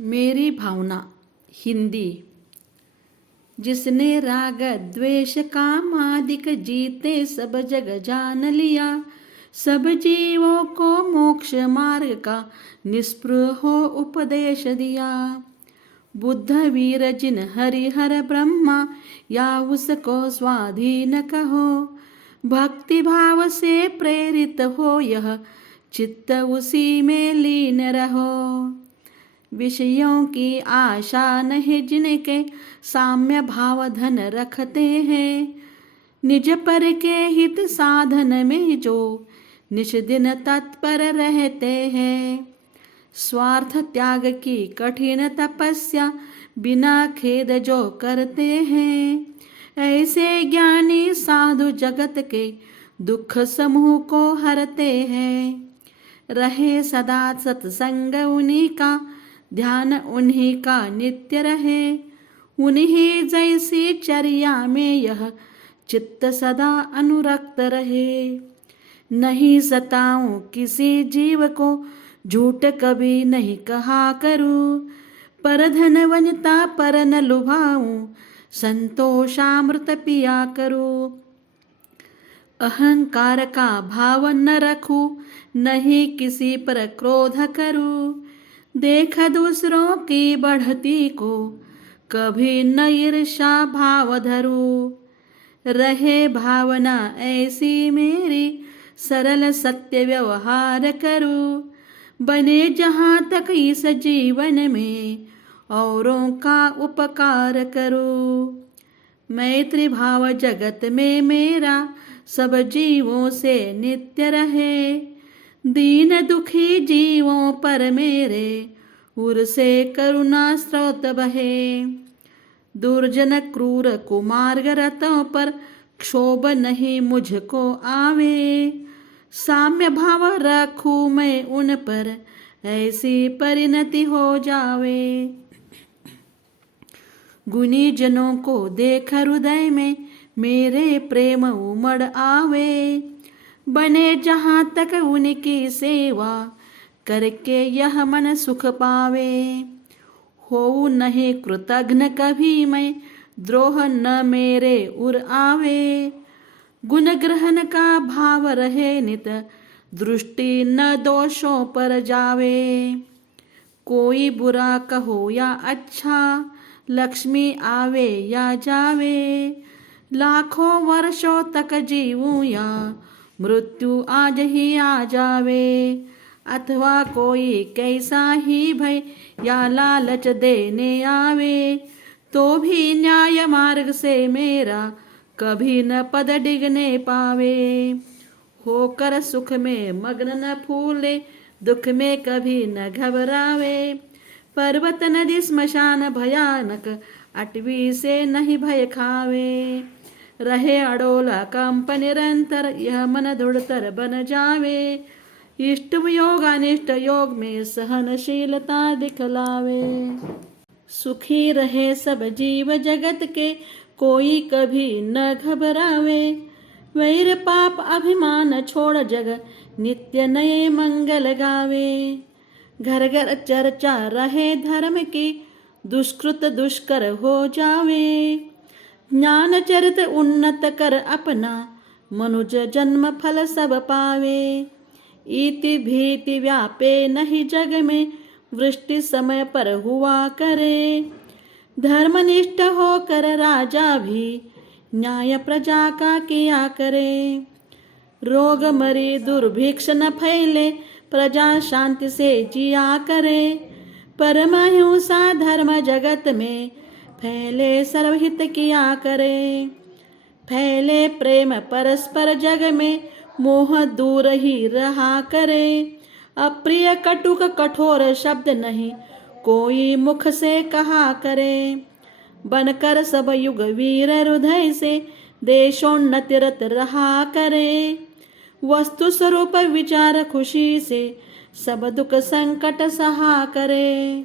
मेरी भावना। हिंदी। जिसने राग द्वेष काम आदिक जीते सब जग जान लिया, सब जीवों को मोक्ष मार्ग का निस्पृह हो उपदेश दिया। बुद्ध वीर जिन हरिहर ब्रह्मा या उसको स्वाधीन कहो, भक्ति भाव से प्रेरित हो यह चित्त उसी में लीन रहो। विषयों की आशा नहीं जिनके साम्य भाव धन रखते हैं, निज पर के हित साधन में जो निज दिन तत्पर रहते हैं। स्वार्थ त्याग की कठिन तपस्या बिना खेद जो करते हैं, ऐसे ज्ञानी साधु जगत के दुख समूह को हरते हैं। रहे सदा सत्संग उन्हीं का, ध्यान उन्हीं का नित्य रहे। उन्हीं जैसी चर्या में यह चित्त सदा अनुरक्त रहे। नहीं सताऊं किसी जीव को, झूठ कभी नहीं कहा करूं। पर धन वनिता पर न लुभाऊं, संतोषामृत पिया करूं। अहंकार का भाव न रखूं, नहीं किसी पर क्रोध करूं। देख दूसरों की बढ़ती को, कभी न ईर्षा भाव धरूं। रहे भावना ऐसी मेरी, सरल सत्य व्यवहार करूं। बने जहाँ तक इस जीवन में, औरों का उपकार करूं। मैत्री भाव जगत में मेरा, सब जीवों से नित्य रहे। दीन दुखी जीवों पर मेरे, उर से करुणा स्रोत बहे। दुर्जन क्रूर कुमार्ग रतों पर, क्षोभ नहीं मुझको आवे। साम्य भाव रखूं मैं उन पर, ऐसी परिणति हो जावे। गुणी जनों को देख हृदय में, मेरे प्रेम उमड़ आवे। बने जहाँ तक उनकी सेवा, करके यह मन सुख पावे। हो नहीं कृतघ्न कभी मैं, द्रोह न मेरे उर आवे। गुण ग्रहण का भाव रहे नित, दृष्टि न दोषों पर जावे। कोई बुरा कहो या अच्छा, लक्ष्मी आवे या जावे। लाखों वर्षों तक जीवूं या, मृत्यु आज ही आ जावे। अथवा कोई कैसा ही भय या लालच देने आवे, तो भी न्याय मार्ग से मेरा कभी न पद डिगने पावे। होकर सुख में मग्न न फूले, दुख में कभी न घबरावे। पर्वत नदी स्मशान भयानक, अटवी से नहीं भय खावे। रहे अडोला कंप निरंतर, यह मन दृढ़तर बन जावे। इष्ट योग अनिष्ट योग में सहनशीलता दिखलावे। सुखी रहे सब जीव जगत के, कोई कभी न घबरावे। वैर पाप अभिमान छोड़ जग, नित्य नए मंगल गावे। घर घर चर्चा रहे धर्म की, दुष्कृत दुष्कर हो जावे। ज्ञान चरित उन्नत कर अपना, मनुज जन्म फल सब पावे। इति भीति व्यापे नहीं जग में, वृष्टि समय पर हुआ करे। धर्मनिष्ठ होकर राजा भी, न्याय प्रजा का किया करे। रोग मरी दुर्भिक्ष न फैले, प्रजा शांति से जिया करे। परम हिंसा धर्म जगत में, फैले सर्वहित किया करे। फैले प्रेम परस्पर जग में, मोह दूर ही रहा करे। अप्रिय कटुक कठोर शब्द नहीं, कोई मुख से कहा करे। बनकर सब युग वीर हृदय से, देशोन्नति रत रहा करे। वस्तु स्वरूप विचार खुशी से, सब दुख संकट सहा करे।